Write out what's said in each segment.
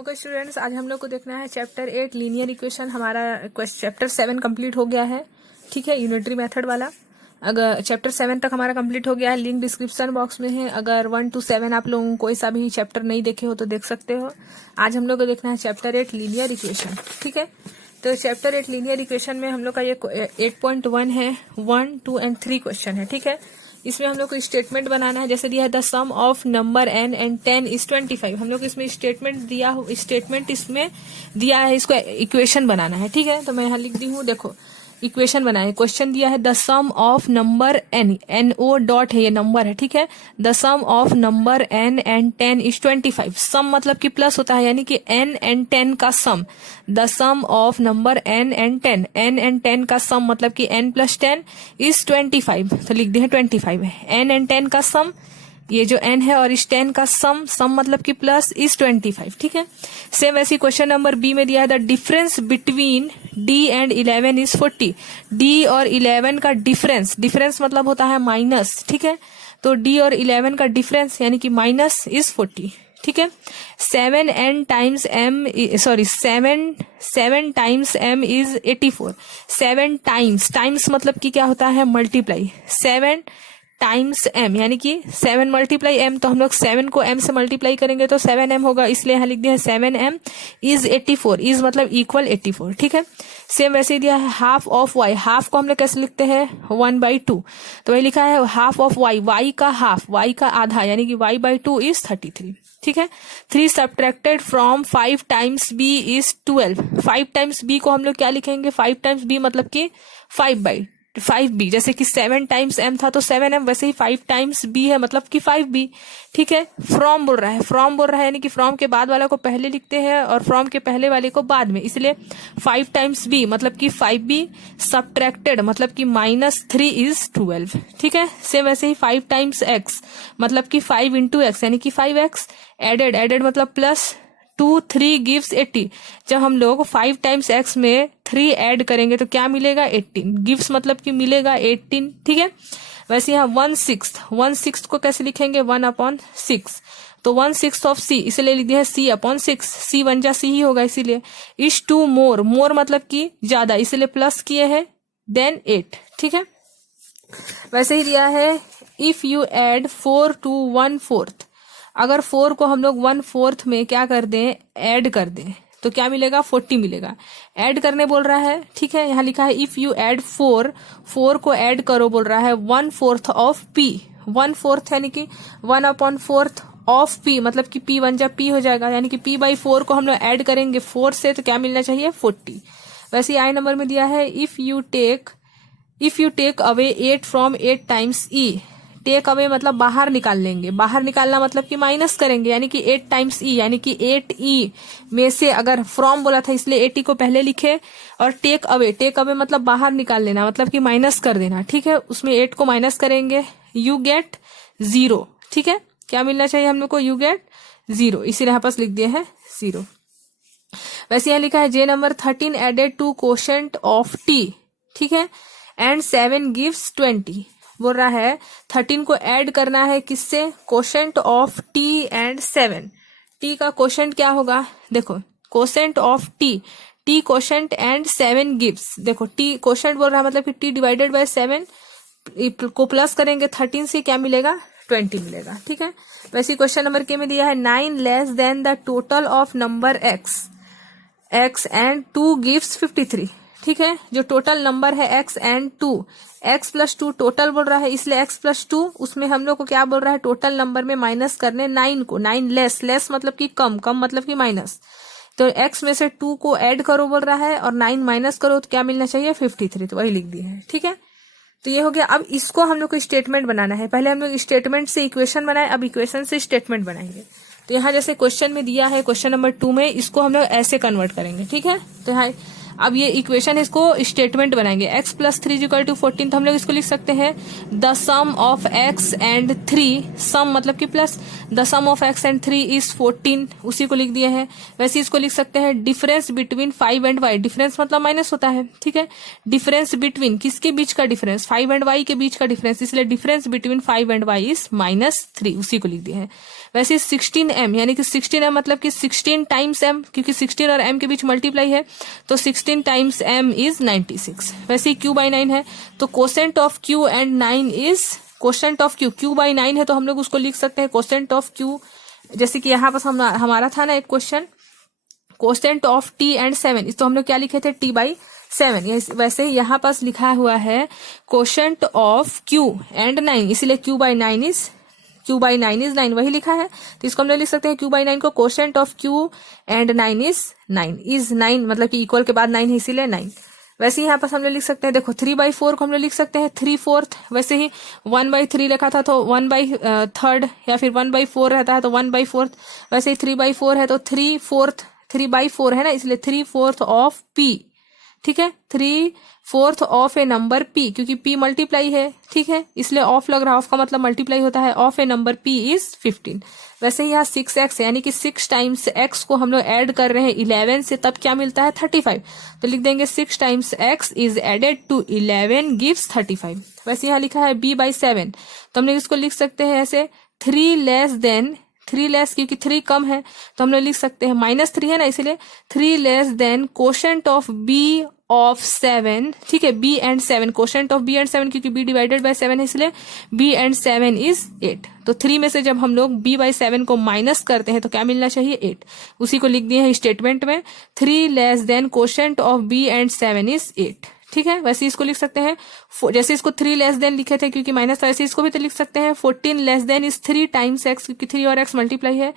Okay students, आज हम लोग को देखना है चैप्टर 8 लीनियर इक्वेशन। हमारा चैप्टर 7 कंप्लीट हो गया है। ठीक है, यूनिटरी मेथड वाला। अगर चैप्टर 7 तक हमारा कंप्लीट हो गया है, लिंक डिस्क्रिप्शन बॉक्स में है। अगर 1 to 7 आप लोगों कोई सा भी चैप्टर नहीं देखे हो तो देख सकते हो। आज हम लोग को देखना है चैप्टर 8 लीनियर इक्वेशन। ठीक है, तो चैप्टर 8 लीनियर इक्वेशन में हम लोग का ये 8.1 है, 1, 2 and 3 क्वेश्चन है। ठीक है, इसमें हम लोग को स्टेटमेंट बनाना है। जैसे दिया है the sum of number n and 10 is 25। हम लोग इसमें स्टेटमेंट इसमें दिया है, इसको इक्वेशन बनाना है। ठीक है, तो मैं यहाँ लिख दी हूँ, देखो इक्वेशन बनाए। क्वेश्चन दिया है the sum of number n, NO dot है, ये नंबर है। ठीक है, the sum of number n and 10 is 25। Sum मतलब कि प्लस होता है, यानी कि n एंड 10 का sum. The sum of number n and 10, n and 10 का सम मतलब कि n प्लस 10 is 25। तो लिख दिए 25 है। n एंड 10 का सम, ये जो n है और इस 10 का सम मतलब कि प्लस इज 25। ठीक है, सेम ऐसी क्वेश्चन नंबर बी में दिया है the difference between d and 11 is 40। d और 11 का डिफरेंस मतलब होता है माइनस। ठीक है, तो d और 11 का डिफरेंस यानी कि माइनस इज 40। ठीक है, 7 टाइम्स m इज 84। 7 टाइम्स मतलब कि क्या होता है, मल्टीप्लाई। 7 टाइम्स m यानी कि 7 मल्टीप्लाई m, तो हम लोग 7 को m से मल्टीप्लाई करेंगे तो 7m होगा, इसलिए यहाँ लिख दिया है 7m इज 84। इज मतलब इक्वल 84। ठीक है, सेम वैसे ही दिया है हाफ ऑफ y। हाफ को हम लोग कैसे लिखते हैं, 1/2। तो वही लिखा है हाफ ऑफ y, y का हाफ, y का आधा, यानी कि y/2 इज 33। ठीक है, 3 subtracted from 5 times b is 12। 5 times b को हम लोग क्या लिखेंगे, 5 टाइम्स b मतलब कि 5/5b। जैसे कि 7 टाइम्स m था तो 7m, वैसे ही 5 टाइम्स b है मतलब कि 5b। ठीक है, फ्रॉम बोल रहा है, यानी कि फ्रॉम के बाद वाला को पहले लिखते हैं और फ्रॉम के पहले वाले को बाद में, इसलिए 5 टाइम्स b मतलब कि 5b, सब्ट्रैक्टेड मतलब कि -3 इज 12। ठीक है, सेम वैसे ही 5 टाइम्स x मतलब कि 5 into x यानी कि 5x, एडेड मतलब प्लस 2 3 गिव्स 80। जब हम लोग 5 टाइम्स x में 3 ऐड करेंगे तो क्या मिलेगा, 18। गिव्स मतलब कि मिलेगा 18। ठीक है, वैसे यहाँ 1/6 को कैसे लिखेंगे, 1/6। तो 1/6 ऑफ c, इसलिए लिख दिया है c/6। c 1 जा c ही होगा, इसीलिए इज 2 मोर मतलब कि ज्यादा, इसलिए प्लस किए हैं देन 8। ठीक है, वैसे ही दिया है इफ यू एड 4 to 1/4। अगर 4 को हम लोग 1/4 में क्या कर दें, ऐड कर दें, तो क्या मिलेगा, 40 मिलेगा। ऐड करने बोल रहा है। ठीक है, यहाँ लिखा है इफ यू एड 4 को ऐड करो बोल रहा है 1/4 ऑफ p। 1/4 यानी कि 1/4 ऑफ p मतलब कि p 1 जा p हो जाएगा, यानी कि p/4 को हम लोग ऐड करेंगे 4 से, तो क्या मिलना चाहिए, 40। वैसे आई नंबर में दिया है if you take away 8 from 8 times e। Take away मतलब बाहर निकाल लेंगे, बाहर निकालना मतलब कि माइनस करेंगे, यानी कि 8 टाइम्स e, यानी कि 8e में से, अगर फ्रॉम बोला था इसलिए 80 को पहले लिखे, और टेक अवे मतलब बाहर निकाल लेना मतलब कि माइनस कर देना। ठीक है, उसमें 8 को माइनस करेंगे, यू गेट 0। ठीक है, क्या मिलना चाहिए हम लोग को, यू गेट 0, इसीलिए यहाँ पास लिख दिए हैं 0। वैसे यहाँ लिखा है J number 13 added to quotient of t। ठीक है, एंड 7 गिव्स 20। बोल रहा है 13 को ऐड करना है किससे, quotient of t and 7। t का कोशेंट क्या होगा, देखो quotient of t quotient and 7 gives. देखो t कोशेंट बोल रहा है मतलब कि t डिवाइडेड बाय 7 को प्लस करेंगे 13 से, क्या मिलेगा, 20 मिलेगा। ठीक है, वैसे क्वेश्चन नंबर के में दिया है 9 less than the total of number x and 2 gives 53। ठीक है, जो टोटल नंबर है x and 2, x plus 2 total बोल रहा है, इसलिए x प्लस 2, उसमें हम लोग को क्या बोल रहा है, टोटल नंबर में माइनस करने 9 को। 9 लेस मतलब कि कम मतलब कि माइनस, तो x में से 2 को ऐड करो बोल रहा है और 9 माइनस करो तो क्या मिलना चाहिए, 53। तो वही लिख दिए है। ठीक है, तो ये हो गया। अब इसको हम लोग को स्टेटमेंट बनाना है। पहले हम लोग स्टेटमेंट से इक्वेशन बनाए, अब इक्वेशन से स्टेटमेंट बनाएंगे। तो यहाँ जैसे क्वेश्चन में दिया है, क्वेश्चन नंबर 2 में इसको हम लोग ऐसे कन्वर्ट करेंगे। ठीक है, तो यहाँ अब ये इक्वेशन है, इसको स्टेटमेंट बनाएंगे। x प्लस 3 इक्वल टू 14, तो हम लोग इसको लिख सकते हैं the sum of x and 3, sum मतलब कि plus, the sum of x and 3 is 14, उसी को लिख दिया है। वैसे इसको लिख सकते हैं difference between 5 and y, difference मतलब माइनस होता है, ठीक है। डिफरेंस बिटवीन किसके बीच का डिफरेंस, 5 एंड y के बीच का डिफरेंस, इसलिए difference between 5 and y is -3, उसी को लिख दिया है। वैसे 16m यानी कि 16m मतलब कि 16 टाइम्स m, क्योंकि 16 और m के बीच मल्टीप्लाई है, तो 16 टाइम्स m इज 96। वैसे q बाई 9 है, तो quotient of q and 9 is quotient of q by 9 है, तो हम लोग उसको लिख सकते हैं कोसेंट ऑफ q, जैसे कि यहाँ पर हमारा था ना एक question quotient of t and 7, इस तो हम लोग क्या लिखे थे t बाई 7, वैसे यहाँ पास लिखा हुआ है कोसेंट ऑफ q एंड 9, इसलिए q बाई 9 इज 9, वही लिखा है, तो इसको हम लोग लिख सकते हैं q बाई 9 को quotient of q and 9 is 9, मतलब कि इक्वल के बाद 9 है इसीलिए 9। वैसे यहाँ पर हम लोग लिख सकते हैं, देखो 3/4 को हम लोग लिख सकते हैं 3/4, वैसे ही 1/3 लिखा था तो 1/3, या फिर 1/4 रहता है तो 1/4, वैसे ही 3/4 है तो 3/4 है ना, इसलिए 3/4 ऑफ p, ठीक है, 3/4 ऑफ ए नंबर p, क्योंकि p मल्टीप्लाई है, ठीक है, इसलिए ऑफ लग रहा है, ऑफ का मतलब मल्टीप्लाई होता है, of A number p is 15। वैसे यहाँ 6x यानी कि 6 टाइम्स x को हम लोग ऐड कर रहे हैं 11 से, तब क्या मिलता है 35, तो लिख देंगे 6 times x is added to 11 gives 35। वैसे यहाँ लिखा है b बाई 7, तो हम लोग इसको लिख सकते हैं ऐसे 3 लेस, क्योंकि 3 कम है तो हम लोग लिख सकते हैं -3 है ना, इसलिए 3 less than quotient of b of 7, ठीक है, b and 7, quotient of b and 7, क्योंकि b डिवाइडेड बाय 7 है इसलिए b एंड 7 इज 8, तो 3 में से जब हम लोग b बाई 7 को माइनस करते हैं तो क्या मिलना चाहिए 8, उसी को लिख दिए हैं स्टेटमेंट में, 3 less than quotient of b and 7 is 8, ठीक है। वैसे इसको लिख सकते हैं, जैसे इसको 3 लेस देन लिखे थे क्योंकि माइनस था, वैसे इसको भी तो लिख सकते हैं 14 less than is 3 times x, क्योंकि 3 और x मल्टीप्लाई है,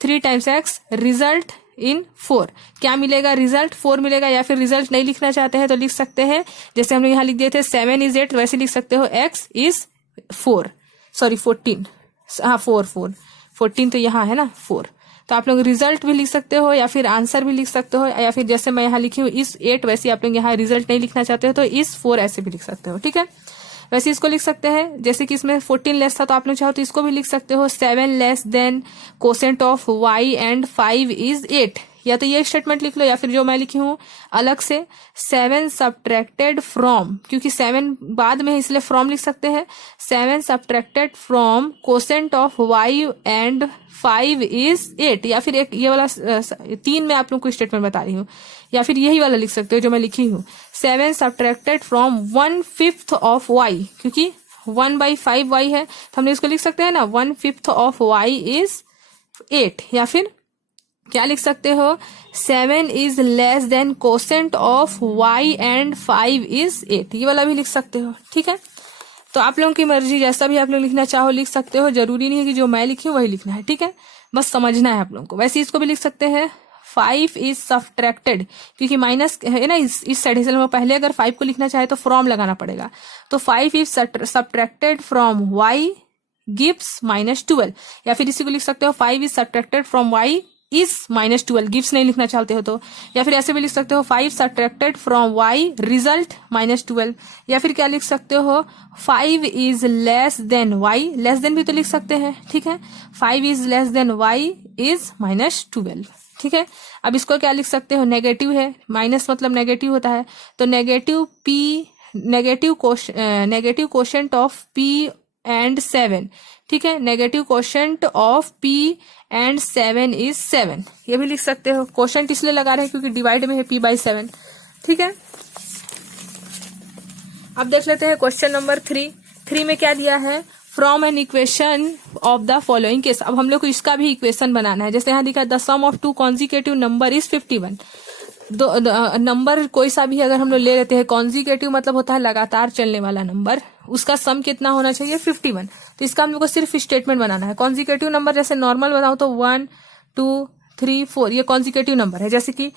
3 टाइम्स x रिजल्ट इन 4, क्या मिलेगा रिजल्ट 4 मिलेगा, या फिर रिजल्ट नहीं लिखना चाहते हैं तो लिख सकते हैं, जैसे हमने यहाँ लिख दिए थे 7 इज 8, वैसे लिख सकते हो x इज 14, हाँ 14 तो यहाँ है ना 4, तो आप लोग रिजल्ट भी लिख सकते हो या फिर आंसर भी लिख सकते हो, या फिर जैसे मैं यहाँ लिखी हूँ इस 8, वैसे आप लोग यहाँ रिजल्ट नहीं लिखना चाहते हो तो इस 4 ऐसे भी लिख सकते हो, ठीक है। वैसे इसको लिख सकते हैं, जैसे कि इसमें 14 लेस था तो आप लोग चाहो तो इसको भी लिख सकते हो 7 less than quotient of y and 5 is 8, या तो ये स्टेटमेंट लिख लो, या फिर जो मैं लिखी हूँ अलग से 7 सब्ट्रैक्टेड फ्रॉम, क्योंकि 7 बाद में है इसलिए फ्रॉम लिख सकते हैं, 7 subtracted from quotient of y and 5 is 8, या फिर एक ये वाला 3 में आप लोग को स्टेटमेंट बता रही हूँ, या फिर यही वाला लिख सकते हो जो मैं लिखी हूँ 7 सब्ट्रैक्टेड फ्रॉम 1/5 ऑफ y, क्योंकि 1/5 y है तो हम इसको लिख सकते हैं ना 1/5 ऑफ y इज 8, या फिर क्या लिख सकते हो 7 is less than quotient of y and 5 is 8, ये वाला भी लिख सकते हो, ठीक है। तो आप लोगों की मर्जी, जैसा भी आप लोग लिखना चाहो लिख सकते हो, जरूरी नहीं है कि जो मैं लिखी हूँ वही लिखना है, ठीक है, बस समझना है आप लोगों को। वैसे इसको भी लिख सकते हैं 5 इज सब्ट्रैक्टेड, क्योंकि माइनस है ना इस साइड, इसलिए पहले अगर 5 को लिखना चाहे तो फ्रॉम लगाना पड़ेगा, तो 5 is subtracted from y gives -12, या फिर इसी को लिख सकते हो 5 is subtracted from y is -12, gives नहीं लिखना चाहते हो तो, या फिर ऐसे भी लिख सकते हो 5 सब्ट्रैक्टेड फ्रॉम y रिजल्ट -12, या फिर क्या लिख सकते हो 5 is less than y, less than भी तो लिख सकते हैं, ठीक है, 5 is less than y is -12, ठीक है। अब इसको क्या लिख सकते हो, नेगेटिव है, माइनस मतलब नेगेटिव होता है, तो negative quotient of p and 7, ठीक है, negative quotient of p and 7 is 7, ये भी लिख सकते हो, कोशेंट इसलिए लगा रहे हैं क्योंकि डिवाइड में है p बाई 7, ठीक है। अब देख लेते हैं क्वेश्चन नंबर 3 में क्या दिया है, from an equation of the following case. अब हम लोग को इसका भी इक्वेशन बनाना है, जैसे यहाँ दिखा the sum of 2 consecutive number is 51, number कोई सा भी अगर हम लोग ले लेते हैं, कॉन्जिक्यूटिव मतलब होता है लगातार चलने वाला नंबर, उसका सम कितना होना चाहिए 51, तो इसका हम लोग को सिर्फ स्टेटमेंट बनाना है। कॉन्जिक्यूटिव नंबर जैसे नॉर्मल बताऊं तो 1 2 3 4 ये कॉन्जिक्यूटिव नंबर है, जैसे कि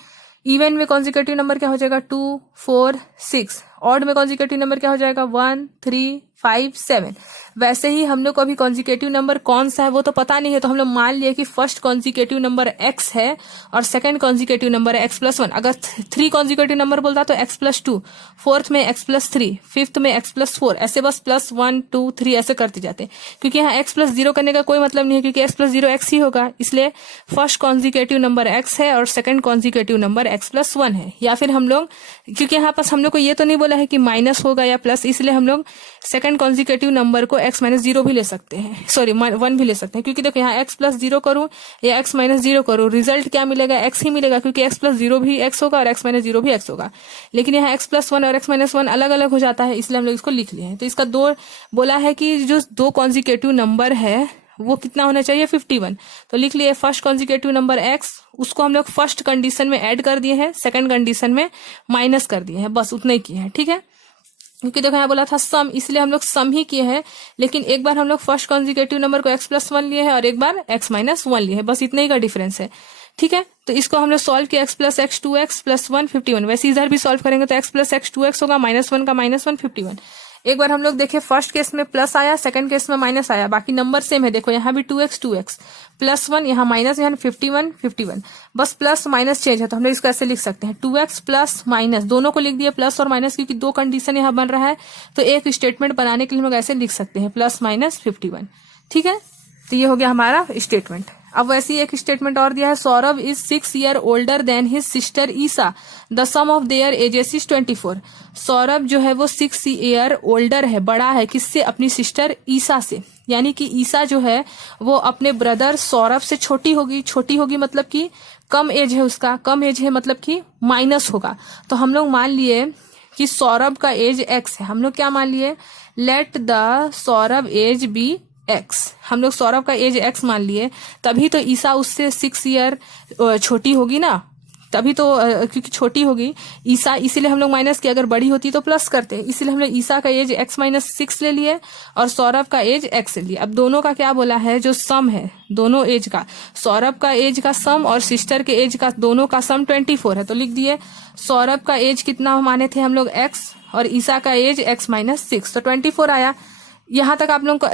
इवन में कॉन्जिक्यूटिव नंबर क्या हो जाएगा 2 4 6, ऑड में कॉन्जिक्यूटिव नंबर क्या हो जाएगा 1 3 5 7। वैसे ही हम लोग को अभी कॉन्जिकेटिव नंबर कौन सा है वो तो पता नहीं है, तो हम लोग मान लिए कि फर्स्ट कॉन्जिकेटिव नंबर x है और सेकंड कॉन्जिकेटिव नंबर है x+1। अगर 3 कॉन्जिकेटिव नंबर बोलता तो x+2, फोर्थ में x+3, फिफ्थ में x+4, ऐसे बस +1 2 3 ऐसे करते जाते, क्योंकि यहाँ x+0 करने का कोई मतलब नहीं है, क्योंकि x+0 x ही होगा, इसलिए फर्स्ट कॉन्जिकेटिव नंबर x है और सेकंड कॉन्जिकेटिव नंबर x+1 है। या फिर हम लोग, क्योंकि यहाँ पास हम लोग को ये तो नहीं बोला है कि माइनस होगा या प्लस, इसलिए हम लोग सेकंड कॉन्जिकेटिव नंबर को x-0 भी ले सकते हैं, सॉरी 1 भी ले सकते हैं, क्योंकि देखो यहाँ x+0 करूं या x-0 करूं रिजल्ट क्या मिलेगा, x ही मिलेगा, क्योंकि x+0 भी x होगा और x-0 भी x होगा। लेकिन यहाँ x+1 और x-1 अलग अलग हो जाता है, इसलिए हम लोग इसको लिख लिए हैं। तो इसका दो बोला है कि जो 2 कॉन्जिकेटिव नंबर है वो कितना होना चाहिए 51। तो लिख लिए फर्स्ट कॉन्जिकेटिव नंबर x, उसको हम लोग फर्स्ट कंडीशन में ऐड कर दिए हैं, सेकंड कंडीशन में माइनस कर दिए हैं, बस उतना ही किए हैं। ठीक है, क्योंकि देखो यहाँ बोला था सम, इसलिए हम लोग सम ही किए हैं, लेकिन एक बार हम लोग फर्स्ट कॉन्जिकेटिव नंबर को x+1 लिए हैं और एक बार x-1 लिए हैं, बस इतने ही का डिफरेंस है। ठीक है, तो इसको हम लोग सॉल्व किया x+x 2x +1 51। वैसे इधर भी सॉल्व करेंगे तो x+x 2x होगा, -1 का -1 51। एक बार हम लोग देखे फर्स्ट केस में प्लस आया, सेकंड केस में माइनस आया, बाकी नंबर सेम है। देखो यहाँ भी 2x +1, यहाँ माइनस, यहाँ 51 बस प्लस माइनस चेंज है, तो हम लोग इसको ऐसे लिख सकते हैं 2x प्लस माइनस, दोनों को लिख दिए प्लस और माइनस, क्योंकि 2 कंडीशन यहाँ बन रहा है, तो एक स्टेटमेंट बनाने के लिए हम लोग ऐसे लिख सकते हैं +-51। ठीक है, तो ये हो गया हमारा स्टेटमेंट। अब वैसे ही एक स्टेटमेंट और दिया है, Saurabh is 6 year older than his sister Isa, the sum of their ages is 24। Saurabh जो है वो 6 ईयर ओल्डर है, बड़ा है, किससे, अपनी सिस्टर ईसा से, यानी कि ईसा जो है वो अपने ब्रदर सौरभ से छोटी होगी मतलब कि कम एज है उसका, कम एज है मतलब कि माइनस होगा। तो हम लोग मान लिए कि सौरभ का एज x है, हम लोग क्या मान लिए, let the Saurabh age be x, हम लोग सौरभ का एज x मान लिए, तभी तो ईसा उससे 6 ईयर छोटी होगी ना, तभी तो क्योंकि छोटी होगी ईसा, इसीलिए हम लोग माइनस किया, अगर बड़ी होती तो प्लस करते, इसीलिए हम लोग ईसा का एज x-6 ले लिए और सौरभ का एज x ले लिए। अब दोनों का क्या बोला है, जो सम है दोनों एज का, सौरभ का एज का सम और सिस्टर के एज का, दोनों का सम 24 है, तो लिख दिए सौरभ का एज कितना माने थे हम लोग x और ईसा का एज x-6, तो 24 आया। यहाँ तक आप लोगों को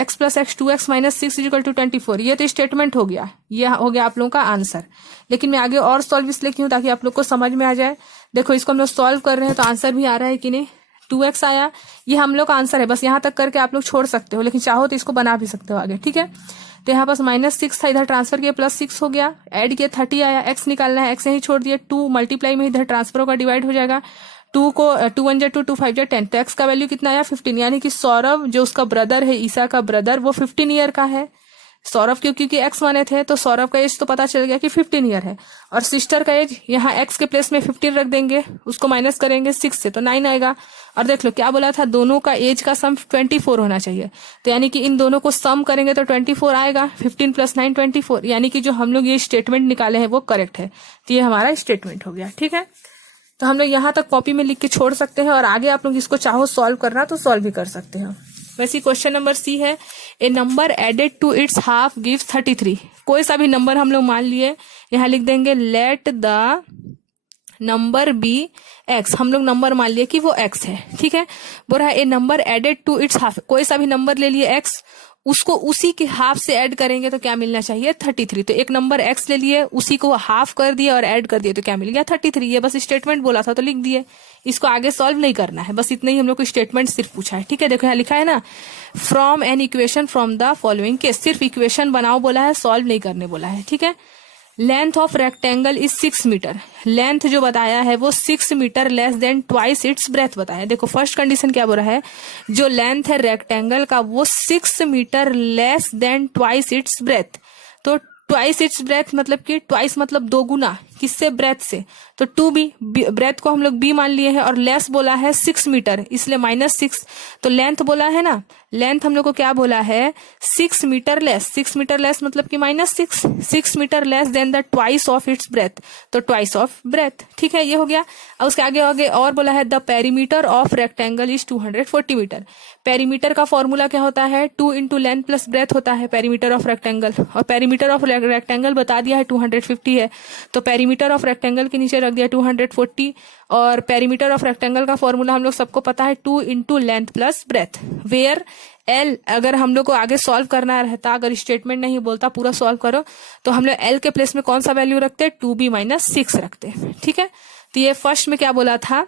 x+x 2x -6 = 24, ये तो स्टेटमेंट हो गया, ये हो गया आप लोगों का आंसर। लेकिन मैं आगे और सॉल्व इसलिए की हूँ ताकि आप लोग को समझ में आ जाए। देखो इसको हम लोग सॉल्व कर रहे हैं तो आंसर भी आ रहा है कि नहीं, 2x आया, ये हम लोग का आंसर है, बस यहाँ तक करके आप लोग छोड़ सकते हो, लेकिन चाहो तो इसको बना भी सकते हो आगे। ठीक है, तो यहाँ पास -6 था, इधर ट्रांसफर किया +6 हो गया, ऐड किया 30 आया, x निकालना है, x यही छोड़ दिया, 2 मल्टीप्लाई में इधर ट्रांसफर होगा, डिवाइड हो जाएगा, 2 को 2 1 2 2 5 10, तो x का वैल्यू कितना आया 15, यानी कि सौरभ जो उसका ब्रदर है, ईसा का ब्रदर, वो 15 ईयर का है। सौरभ क्योंकि x माने थे तो सौरभ का एज तो पता चल गया कि 15 ईयर है, और सिस्टर का एज यहाँ x के प्लेस में 15 रख देंगे, उसको माइनस करेंगे 6 से तो 9 आएगा। और देख लो क्या बोला था, दोनों का एज का सम 24 होना चाहिए, तो यानी कि इन दोनों को सम करेंगे तो 24 आएगा, 15 + 9 24, यानी कि जो हम लोग ये स्टेटमेंट निकाले हैं वो करेक्ट है, तो ये हमारा स्टेटमेंट हो गया। ठीक है, तो हम लोग यहाँ तक कॉपी में लिख के छोड़ सकते हैं, और आगे आप लोग इसको चाहो सॉल्व करना तो सॉल्व भी कर सकते हैं। वैसे क्वेश्चन नंबर सी है, a number added to its half gives 33। कोई सा भी नंबर हम लोग मान लिए, यहाँ लिख देंगे let the number be x, हम लोग नंबर मान लिए कि वो x है। ठीक है, बोल रहा है a number added to its half, कोई सा भी नंबर ले लिए x, उसको उसी के हाफ से ऐड करेंगे तो क्या मिलना चाहिए 33। तो एक नंबर x ले लिए, उसी को हाफ कर दिया और ऐड कर दिए तो क्या मिल गया 33। ये बस स्टेटमेंट बोला था तो लिख दिए, इसको आगे सॉल्व नहीं करना है, बस इतना ही हम लोग को स्टेटमेंट सिर्फ पूछा है। ठीक है, देखो यहाँ लिखा है ना, from an equation from the following case, सिर्फ इक्वेशन बनाओ बोला है, सॉल्व नहीं करने बोला है। ठीक है, length of rectangle is 6 metre, length जो बताया है वो 6 metre less than twice its breadth बताया। देखो फर्स्ट कंडीशन क्या बोल रहा है, जो लेंथ है रेक्टेंगल का वो 6 metre less than twice its breadth, तो ट्वाइस इट्स ब्रेथ मतलब कि ट्वाइस मतलब 2 गुना, किससे, ब्रेथ से, तो 2b, ब्रेथ को हम लोग b मान लिए हैं, और लेस बोला है 6 मीटर इसलिए -6, तो लेंथ बोला है ना, लेंथ हम लोग को क्या बोला है 6 मीटर लेस, 6 मीटर लेस मतलब कि -6, 6 metre less than the twice of its breadth, तो ट्वाइस ऑफ ब्रेथ। ठीक है, ये हो गया। अब उसके आगे और बोला है the perimeter of rectangle is 240 metre. Perimeter का फॉर्मूला क्या होता है, 2 × लेंथ प्लस ब्रेथ होता है पेरीमीटर ऑफ रेक्टेंगल, और पेरीमीटर ऑफ रेक्टेंगल बता दिया है 250 है, तो पेरीमीटर पेरीमीटर ऑफ रेक्टेंगल के नीचे रख दिया 240, और पेरीमीटर ऑफ रेक्टेंगल का फॉर्मूला हम लोग सबको पता है 2 into length plus breadth, where L अगर हम लोग को आगे सॉल्व करना रहता, अगर स्टेटमेंट नहीं बोलता पूरा सॉल्व करो, तो हम लोग एल के प्लेस में कौन सा वैल्यू रखते, 2b-6 रखते। ठीक है, तो ये फर्स्ट में क्या बोला था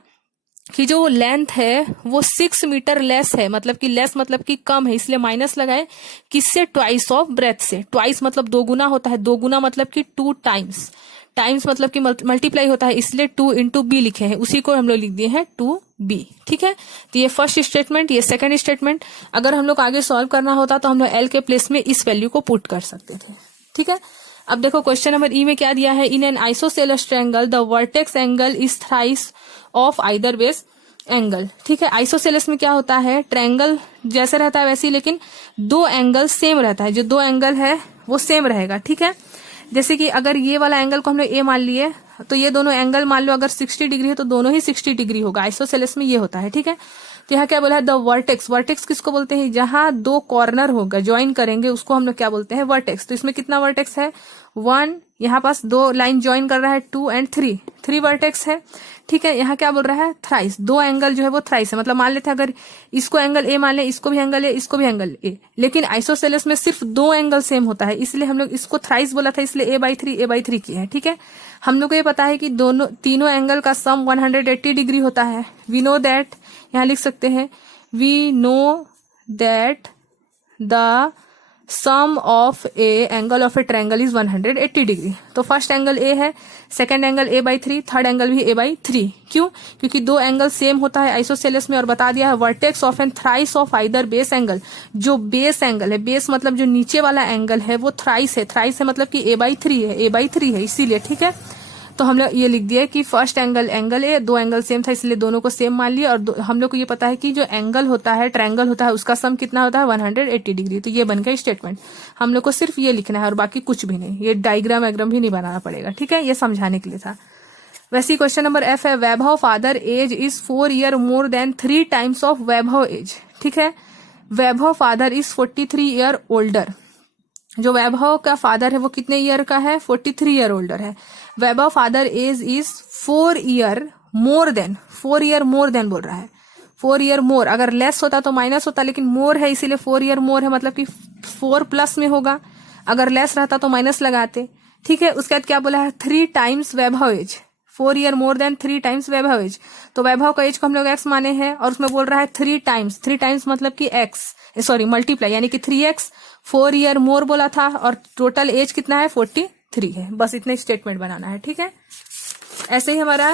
कि जो लेंथ है वो 6 मीटर लेस है, मतलब कि लेस मतलब कि कम है, इसलिए माइनस लगाए किससे, ट्वाइस ऑफ ब्रेथ से। ट्वाइस मतलब दो गुना होता है, दो गुना मतलब कि 2 टाइम्स, टाइम्स मतलब कि मल्टीप्लाई होता है, इसलिए 2 इंटू बी लिखे हैं, उसी को हम लोग लिख दिए हैं 2b। ठीक है, तो ये फर्स्ट स्टेटमेंट, ये सेकंड स्टेटमेंट। अगर हम लोग आगे सॉल्व करना होता तो हम लोग एल के प्लेस में इस वैल्यू को पुट कर सकते थे। ठीक है, अब देखो क्वेश्चन नंबर ई में क्या दिया है, in an isosceles triangle the vertex angle is thrice of either base angle. ठीक है, आइसोसेलेस में क्या होता है, ट्रायंगल जैसे रहता है वैसे ही, लेकिन दो एंगल सेम रहता है, जो दो एंगल है वो सेम रहेगा। ठीक है, जैसे कि अगर ये वाला एंगल को हम लोग ए मान लिए, तो ये दोनों एंगल मान लो अगर 60 डिग्री है तो दोनों ही 60 डिग्री होगा, आइसोसेलेस में ये होता है। ठीक है, तो यहाँ क्या बोला है, द वर्टेक्स, वर्टेक्स किसको बोलते हैं, जहां दो कॉर्नर होगा ज्वाइन करेंगे उसको हम लोग क्या बोलते हैं, वर्टेक्स। तो इसमें कितना वर्टेक्स है, 1, यहाँ पास दो लाइन ज्वाइन कर रहा है 2 एंड 3 वर्टेक्स है। ठीक है, यहाँ क्या बोल रहा है, थ्राइस, दो एंगल जो है वो थ्राइस है, मतलब मान लेते हैं अगर इसको एंगल ए मान ले, इसको भी एंगल ए, इसको भी एंगल ए, लेकिन आइसोसेलेस में सिर्फ दो एंगल सेम होता है, इसलिए हम लोग इसको थ्राइस बोला था, इसलिए a/3 किया है। ठीक है, हम लोग को ये पता है कि दोनों तीनों एंगल का सम 180 डिग्री होता है। वी नो दैट, यहाँ लिख सकते हैं, we know that the sum of a angle of a triangle is 180 degree. तो फर्स्ट एंगल ए है, second angle a/3, third angle भी a/3। क्यों, क्योंकि दो एंगल सेम होता है आइसोसेलेस में, और बता दिया है vertex of and thrice of either base angle. जो बेस एंगल है, बेस मतलब जो नीचे वाला एंगल है वो थ्राइस है, थ्राइस है मतलब कि a/3 है इसीलिए। ठीक है, तो हम लोग ये लिख दिया कि फर्स्ट एंगल ए, दो एंगल सेम था इसलिए दोनों को सेम मान लिया, और हम लोग को ये पता है कि जो एंगल होता है, ट्रायंगल होता है, उसका सम कितना होता है, 180 डिग्री। तो ये बन गया स्टेटमेंट। हम लोग को सिर्फ ये लिखना है और बाकी कुछ भी नहीं, ये डायग्राम एग्राम भी नहीं बनाना पड़ेगा। ठीक है, ये समझाने के लिए था। वैसे क्वेश्चन नंबर एफ है, Vaibhav father age is 4 year more than 3 times of Vaibhav age. ठीक है, Vaibhav father is 43 year older. जो वैभव का फादर है वो कितने ईयर का है, 43 ईयर ओल्डर है। Vaibhav father age is 4 year more than, 4 year more than बोल रहा है, 4 ईयर मोर, अगर लेस होता तो माइनस होता, लेकिन मोर है इसीलिए 4 ईयर मोर है, मतलब कि 4 प्लस में होगा, अगर लेस रहता तो माइनस लगाते। ठीक है, उसके बाद क्या बोला है, 3 times Vaibhav age, 4 year more than 3 times Vaibhav age. तो वैभव का एज को हम लोग एक्स माने हैं, और उसमें बोल रहा है 3 टाइम्स मतलब कि एक्स, सॉरी मल्टीप्लाई, यानी कि 3x, 4 ईयर मोर बोला था, और टोटल एज कितना है, 43 है। बस इतने स्टेटमेंट बनाना है। ठीक है, ऐसे ही हमारा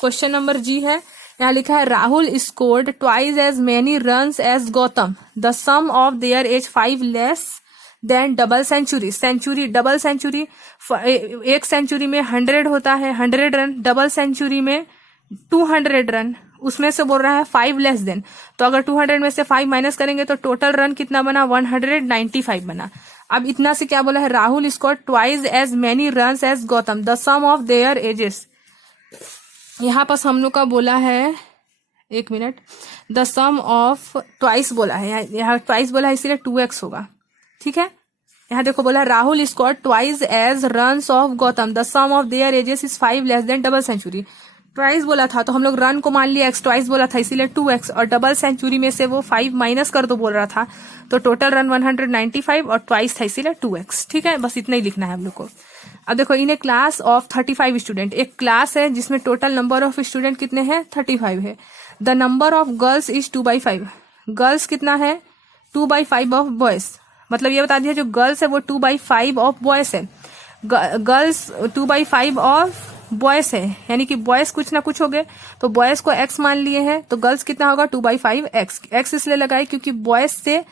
क्वेश्चन नंबर जी है, यहाँ लिखा है, Rahul scored twice as many runs as Gautam, the sum of their age 5 less than double century. Century, double century, एक सेंचुरी में 100 होता है, 100 रन, डबल सेंचुरी में 200 रन, उसमें से बोल रहा है 5 लेस देन। तो अगर 200 में से 5 माइनस करेंगे तो टोटल रन कितना बना, 195 बना। अब इतना से क्या बोला है, Rahul score twice as many runs as Gautam, the sum of their ages. यहाँ पास हम लोग का बोला है, एक minute, the sum of twice बोला है, यहाँ ट्वाइस बोला है इसीलिए 2x होगा। ठीक है, यहाँ देखो बोला Rahul score twice as runs of Gautam, the sum of their ages is 5 less than double century. Twice बोला था तो हम लोग रन को मान लिया x, ट्वाइस बोला था इसीलिए 2x, और डबल सेंचुरी में से वो 5 माइनस कर दो बोल रहा था, तो टोटल रन 195 और ट्वाइस था इसीलिए 2x। ठीक है, बस इतना ही लिखना है हम लोग को। अब देखो, इन ए क्लास ऑफ 35 स्टूडेंट, एक क्लास है जिसमें टोटल नंबर ऑफ स्टूडेंट कितने हैं, 35 है। The number of girls is 2/5, girls कितना है, 2/5 ऑफ बॉयज, मतलब ये बता दिया जो गर्ल्स है वो 2/5 ऑफ बॉयज है, गर्ल्स 2/5 ऑफ बॉयज है, यानी कि बॉयज कुछ ना कुछ हो गए, तो बॉयज को x मान लिए हैं, तो गर्ल्स कितना होगा, 2/5 x इसलिए लगाए क्योंकि बॉयज से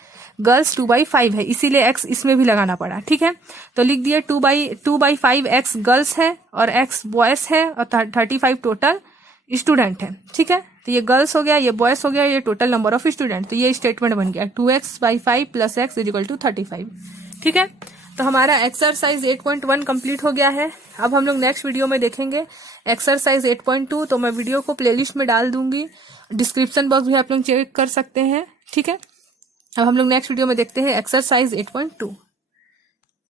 गर्ल्स 2/5 है, इसीलिए x इसमें भी लगाना पड़ा। ठीक है, तो लिख दिए 2/5 x गर्ल्स है और x बॉयज है, और 35 टोटल स्टूडेंट है। ठीक है, तो ये गर्ल्स हो गया, ये बॉयज हो गया, ये टोटल नंबर ऑफ स्टूडेंट, तो ये स्टेटमेंट बन गया 2x/5 + x = 35। ठीक है, तो हमारा एक्सरसाइज 8.1 कंप्लीट हो गया है। अब हम लोग नेक्स्ट वीडियो में देखेंगे एक्सरसाइज 8.2, तो मैं वीडियो को प्लेलिस्ट में डाल दूंगी, डिस्क्रिप्शन बॉक्स भी आप लोग चेक कर सकते हैं। ठीक है, अब हम लोग नेक्स्ट वीडियो में देखते हैं एक्सरसाइज 8.2।